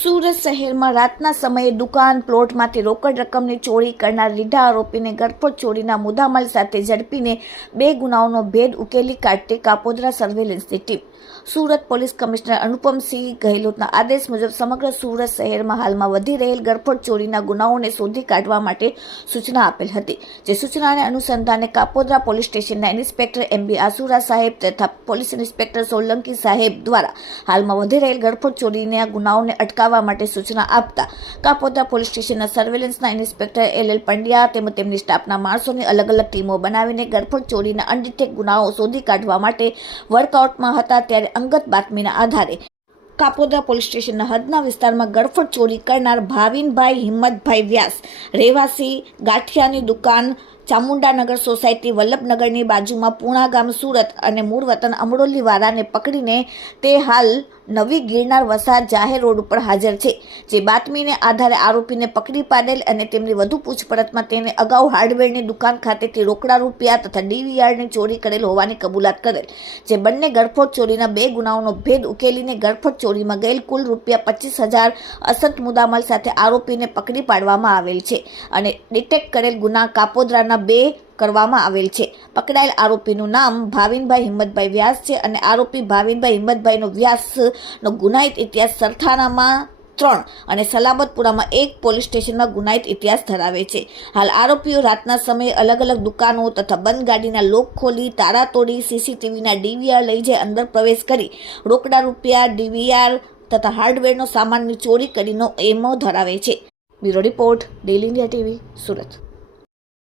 સુરત શહેરમાં રાતના સમયે દુકાન પ્લોટમાંથી રોકડ રકમની ચોરી કરનાર લીધા આરોપીને ગરફોડ ચોરીના મુદ્દામાલ સાથે ઝડપીને 2 ગુનાઓનો ભેદ ઉકેલી કાઢતી કાપોદ્રા સર્વેલન્સની team. Surat police commissioner Anupamsinh ગહેલોતના આદેશ મુજબ સમગ્ર સુરત શહેરમાં હાલમાં વધી રહેલ ગરફોડ ચોરીના ગુનાઓને શોધી કાઢવા માટે સૂચના આપેલ હતી. જે સૂચનાને અનુસંધાને કાપોદ્રા પોલીસ સ્ટેશનના ઇન્સ્પેક્ટર એમબી આસુરા સાહેબ તથા પોલીસ ઇન્સ્પેક્ટર સોલંકી સાહેબ દ્વારા હાલમાં વધી રહેલ ગરફોડ ચોરીના ગુનાઓને અટકાવવા માટે સૂચના આપતા કાપોદ્રા પોલીસ સ્ટેશનના સર્વેલન્સના ઇન્સ્પેક્ટર એલ પંડ્યા તેમજ તેમની સ્ટાફના માણસોની અલગ અલગ ટીમો બનાવીને ગરફોડ ચોરીના અનડિટેક્ટ ગુનાઓ શોધી કાઢવા માટે વર્કઆઉટમાં હતા. ત્યારે અંગત બાતમીના આધારે કાપોદ્રા પોલીસ સ્ટેશનના હદના વિસ્તારમાં ગરફોડ ચોરી કરનાર ભાવિનભાઈ હિંમતભાઈ વ્યાસ રહેવાસી ગાંઠિયાની દુકાન ચામુંડાનગર સોસાયટી વલ્લભનગરની બાજુમાં પૂણા ગામ સુરત અને મૂળ વતન અમરોલી વાળાને પકડીને તે હાલ નવી ગિરનાર વસાહત જાહેર રોડ ઉપર હાજર છે. જે બાતમીને આધારે આરોપીને પકડી પાડેલ અને તેમની વધુ પૂછપરછમાં તેને અગાઉ હાર્ડવેરની દુકાન ખાતેથી રોકડા રૂપિયા તથા ડીવીઆરની ચોરી કરેલ હોવાની કબૂલાત કરેલ. જે બંને ગરફોડ ચોરીના 2 ગુનાઓનો ભેદ ઉકેલીને ગરફોડ ચોરીમાં ગયેલ કુલ રૂપિયા 25,000 અસંત મુદ્દામાલ સાથે આરોપીને પકડી પાડવામાં આવેલ છે અને ડિટેક્ટ કરેલ ગુના કાપોદ્રાના 2 કરવામાં આવેલ છે. પકડાયેલ આરોપીનું નામ ભાવિનભાઈ હિંમતભાઈ વ્યાસ છે અને આરોપી ભાવિનભાઈ હિંમતભાઈનો વ્યાસનો ગુનાહિત ઇતિહાસ સરથાણામાં 3 અને સલાબતપુરામાં 1 પોલીસ સ્ટેશનમાં ગુનાહિત ઇતિહાસ ધરાવે છે. હાલ આરોપીઓ રાતના સમયે અલગ અલગ દુકાનો તથા બંધ ગાડીના લોક ખોલી તાળા તોડી સીસીટીવીના ડીવીઆર લઈ જઈ અંદર પ્રવેશ કરી રોકડા રૂપિયા ડીવીઆર તથા હાર્ડવેરનો સામાનની ચોરી કરીનો એમો ધરાવે છે. Bureau report daily India TV Surat.